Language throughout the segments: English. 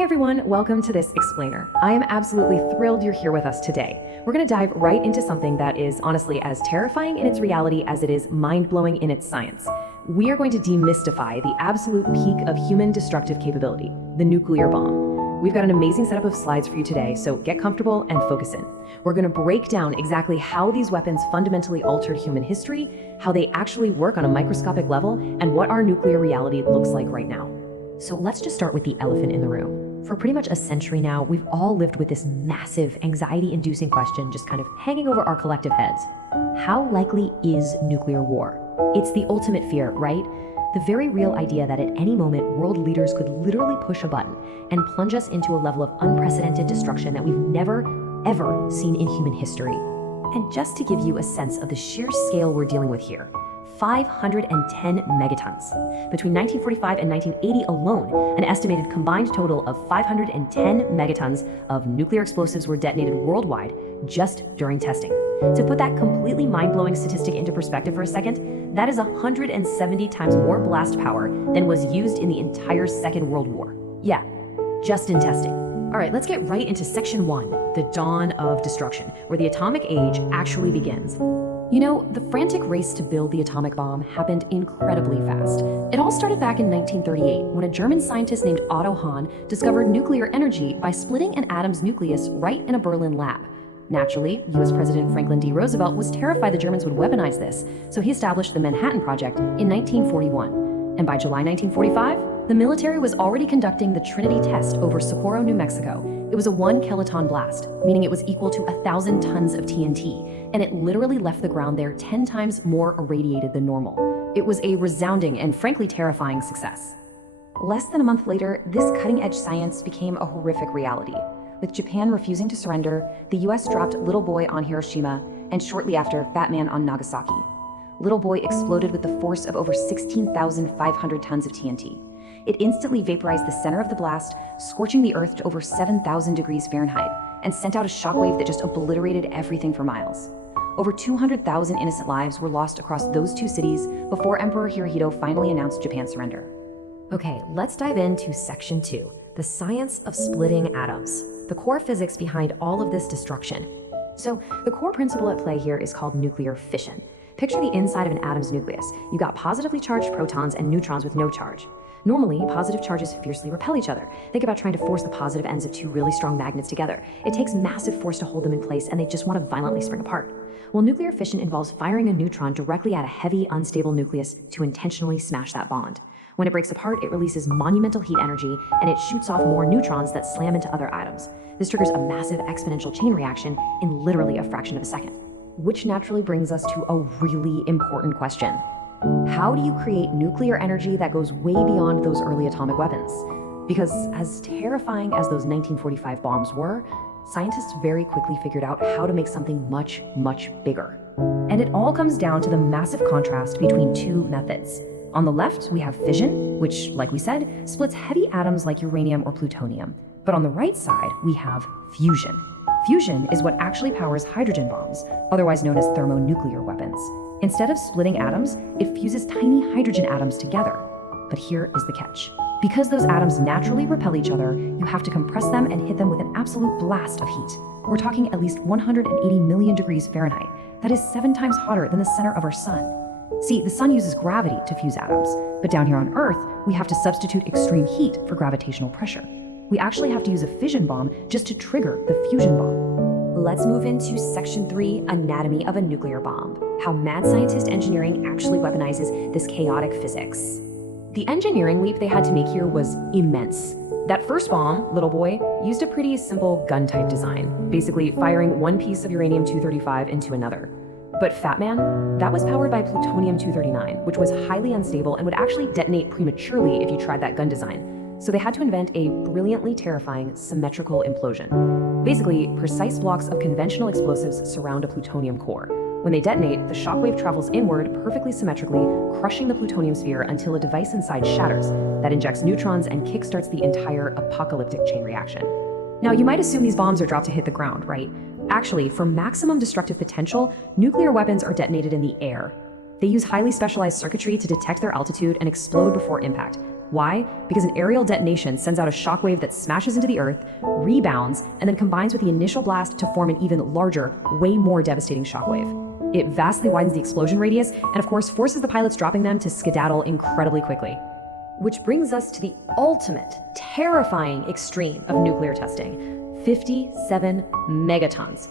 Hey everyone, welcome to this explainer. I am absolutely thrilled you're here with us today. We're going to dive right into something that is honestly as terrifying in its reality as it is mind-blowing in its science. We are going to demystify the absolute peak of human destructive capability, the nuclear bomb. We've got an amazing setup of slides for you today, so get comfortable and focus in. We're going to break down exactly how these weapons fundamentally altered human history, how they actually work on a microscopic level, and what our nuclear reality looks like right now. So let's just start with the elephant in the room. For pretty much a century now, we've all lived with this massive, anxiety-inducing question just kind of hanging over our collective heads. How likely is nuclear war? It's the ultimate fear, right? The very real idea that at any moment, world leaders could literally push a button and plunge us into a level of unprecedented destruction that we've never, ever seen in human history. And just to give you a sense of the sheer scale we're dealing with here, 510 megatons. Between 1945 and 1980 alone, an estimated combined total of 510 megatons of nuclear explosives were detonated worldwide just during testing. To put that completely mind-blowing statistic into perspective for a second, that is 170 times more blast power than was used in the entire Second World War. Yeah, just in testing. All right, let's get right into section 1, the dawn of destruction, where the atomic age actually begins. You know, the frantic race to build the atomic bomb happened incredibly fast. It all started back in 1938 when a German scientist named Otto Hahn discovered nuclear energy by splitting an atom's nucleus right in a Berlin lab. Naturally, US President Franklin D. Roosevelt was terrified the Germans would weaponize this, so he established the Manhattan Project in 1941. And by July 1945, the military was already conducting the Trinity test over Socorro, New Mexico. It was a 1 kiloton blast, meaning it was equal to 1,000 tons of TNT, and it literally left the ground there 10 times more irradiated than normal. It was a resounding and frankly terrifying success. Less than a month later, this cutting-edge science became a horrific reality. With Japan refusing to surrender, the US dropped Little Boy on Hiroshima, and shortly after, Fat Man on Nagasaki. Little Boy exploded with the force of over 16,500 tons of TNT. It instantly vaporized the center of the blast, scorching the Earth to over 7,000 degrees Fahrenheit, and sent out a shockwave that just obliterated everything for miles. Over 200,000 innocent lives were lost across those two cities before Emperor Hirohito finally announced Japan's surrender. Okay, let's dive into section 2, the science of splitting atoms, the core physics behind all of this destruction. So, the core principle at play here is called nuclear fission. Picture the inside of an atom's nucleus. You got positively charged protons and neutrons with no charge. Normally, positive charges fiercely repel each other. Think about trying to force the positive ends of two really strong magnets together. It takes massive force to hold them in place, and they just want to violently spring apart. Well, nuclear fission involves firing a neutron directly at a heavy, unstable nucleus to intentionally smash that bond. When it breaks apart, it releases monumental heat energy, and it shoots off more neutrons that slam into other atoms. This triggers a massive exponential chain reaction in literally a fraction of a second. Which naturally brings us to a really important question. How do you create nuclear energy that goes way beyond those early atomic weapons? Because as terrifying as those 1945 bombs were, scientists very quickly figured out how to make something much, much bigger. And it all comes down to the massive contrast between two methods. On the left, we have fission, which, like we said, splits heavy atoms like uranium or plutonium. But on the right side, we have fusion. Fusion is what actually powers hydrogen bombs, otherwise known as thermonuclear weapons. Instead of splitting atoms, it fuses tiny hydrogen atoms together. But here is the catch. Because those atoms naturally repel each other, you have to compress them and hit them with an absolute blast of heat. We're talking at least 180 million degrees Fahrenheit. That is 7 times hotter than the center of our sun. See, the sun uses gravity to fuse atoms, but down here on Earth, we have to substitute extreme heat for gravitational pressure. We actually have to use a fission bomb just to trigger the fusion bomb. Let's move into section 3, anatomy of a nuclear bomb. How mad scientist engineering actually weaponizes this chaotic physics. The engineering leap they had to make here was immense. That first bomb, Little Boy, used a pretty simple gun-type design, basically firing one piece of uranium-235 into another. But Fat Man, that was powered by plutonium-239, which was highly unstable and would actually detonate prematurely if you tried that gun design. So they had to invent a brilliantly terrifying symmetrical implosion. Basically, precise blocks of conventional explosives surround a plutonium core. When they detonate, the shockwave travels inward perfectly symmetrically, crushing the plutonium sphere until a device inside shatters that injects neutrons and kickstarts the entire apocalyptic chain reaction. Now, you might assume these bombs are dropped to hit the ground, right? Actually, for maximum destructive potential, nuclear weapons are detonated in the air. They use highly specialized circuitry to detect their altitude and explode before impact. Why? Because an aerial detonation sends out a shockwave that smashes into the earth, rebounds, and then combines with the initial blast to form an even larger, way more devastating shockwave. It vastly widens the explosion radius and, of course, forces the pilots dropping them to skedaddle incredibly quickly. Which brings us to the ultimate, terrifying extreme of nuclear testing: 57 megatons.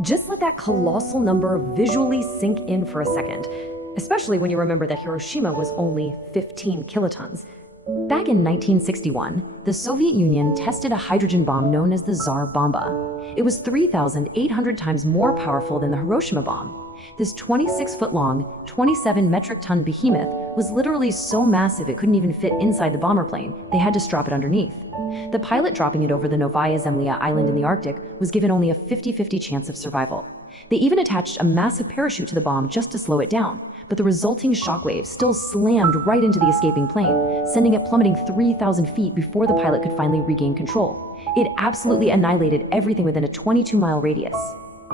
Just let that colossal number visually sink in for a second, especially when you remember that Hiroshima was only 15 kilotons. Back in 1961, the Soviet Union tested a hydrogen bomb known as the Tsar Bomba. It was 3,800 times more powerful than the Hiroshima bomb. This 26-foot-long, 27-metric-ton behemoth was literally so massive it couldn't even fit inside the bomber plane. They had to strap it underneath. The pilot dropping it over the Novaya Zemlya island in the Arctic was given only a 50-50 chance of survival. They even attached a massive parachute to the bomb just to slow it down, but the resulting shockwave still slammed right into the escaping plane, sending it plummeting 3,000 feet before the pilot could finally regain control. It absolutely annihilated everything within a 22-mile radius.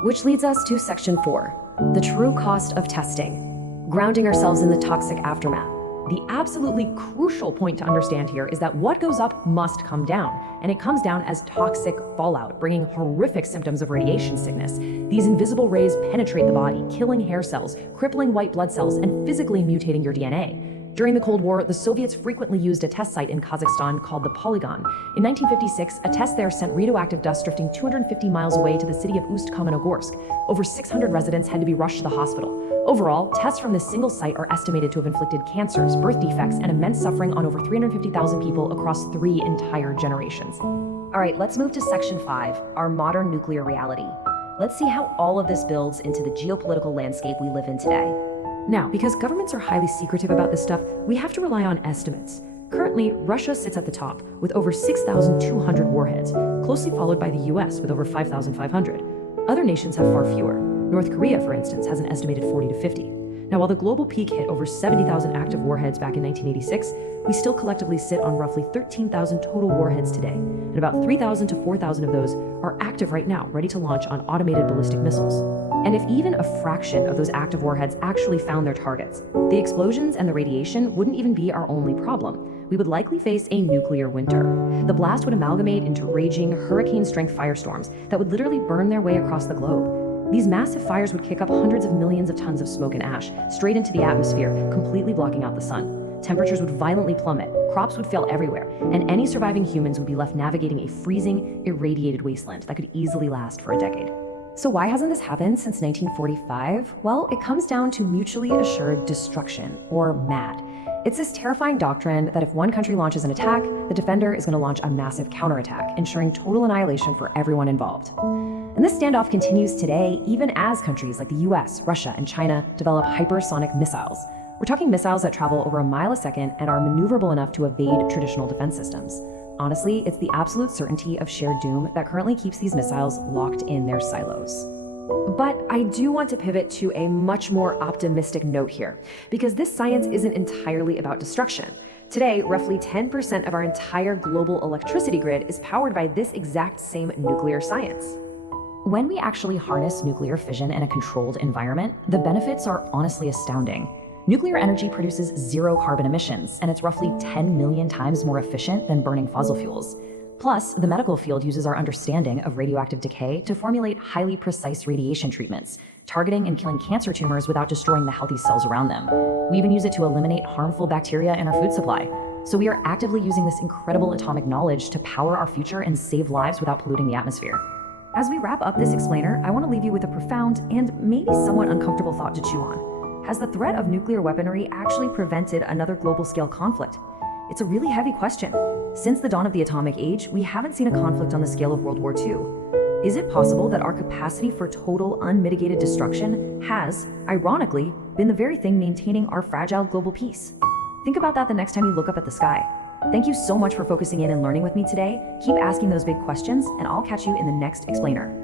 Which leads us to Section 4, the true cost of testing, grounding ourselves in the toxic aftermath. The absolutely crucial point to understand here is that what goes up must come down, and it comes down as toxic fallout, bringing horrific symptoms of radiation sickness. These invisible rays penetrate the body, killing hair cells, crippling white blood cells, and physically mutating your DNA. During the Cold War, the Soviets frequently used a test site in Kazakhstan called the Polygon. In 1956, a test there sent radioactive dust drifting 250 miles away to the city of Ust-Kamenogorsk. Over 600 residents had to be rushed to the hospital. Overall, tests from this single site are estimated to have inflicted cancers, birth defects, and immense suffering on over 350,000 people across 3 entire generations. All right, let's move to Section 5, our modern nuclear reality. Let's see how all of this builds into the geopolitical landscape we live in today. Now, because governments are highly secretive about this stuff, we have to rely on estimates. Currently, Russia sits at the top with over 6,200 warheads, closely followed by the US with over 5,500. Other nations have far fewer. North Korea, for instance, has an estimated 40 to 50. Now, while the global peak hit over 70,000 active warheads back in 1986, we still collectively sit on roughly 13,000 total warheads today, and about 3,000 to 4,000 of those are active right now, ready to launch on automated ballistic missiles. And if even a fraction of those active warheads actually found their targets, the explosions and the radiation wouldn't even be our only problem. We would likely face a nuclear winter. The blast would amalgamate into raging, hurricane-strength firestorms that would literally burn their way across the globe. These massive fires would kick up hundreds of millions of tons of smoke and ash straight into the atmosphere, completely blocking out the sun. Temperatures would violently plummet, crops would fail everywhere, and any surviving humans would be left navigating a freezing, irradiated wasteland that could easily last for a decade. So why hasn't this happened since 1945? Well, it comes down to mutually assured destruction, or MAD. It's this terrifying doctrine that if one country launches an attack, the defender is going to launch a massive counterattack, ensuring total annihilation for everyone involved. And this standoff continues today, even as countries like the US, Russia, and China develop hypersonic missiles. We're talking missiles that travel over a mile a second and are maneuverable enough to evade traditional defense systems. Honestly, it's the absolute certainty of shared doom that currently keeps these missiles locked in their silos. But I do want to pivot to a much more optimistic note here, because this science isn't entirely about destruction. Today, roughly 10% of our entire global electricity grid is powered by this exact same nuclear science. When we actually harness nuclear fission in a controlled environment, the benefits are honestly astounding. Nuclear energy produces 0 carbon emissions, and it's roughly 10 million times more efficient than burning fossil fuels. Plus, the medical field uses our understanding of radioactive decay to formulate highly precise radiation treatments, targeting and killing cancer tumors without destroying the healthy cells around them. We even use it to eliminate harmful bacteria in our food supply. So we are actively using this incredible atomic knowledge to power our future and save lives without polluting the atmosphere. As we wrap up this explainer, I want to leave you with a profound and maybe somewhat uncomfortable thought to chew on. Has the threat of nuclear weaponry actually prevented another global-scale conflict? It's a really heavy question. Since the dawn of the atomic age, we haven't seen a conflict on the scale of World War II. Is it possible that our capacity for total, unmitigated destruction has, ironically, been the very thing maintaining our fragile global peace? Think about that the next time you look up at the sky. Thank you so much for focusing in and learning with me today. Keep asking those big questions, and I'll catch you in the next explainer.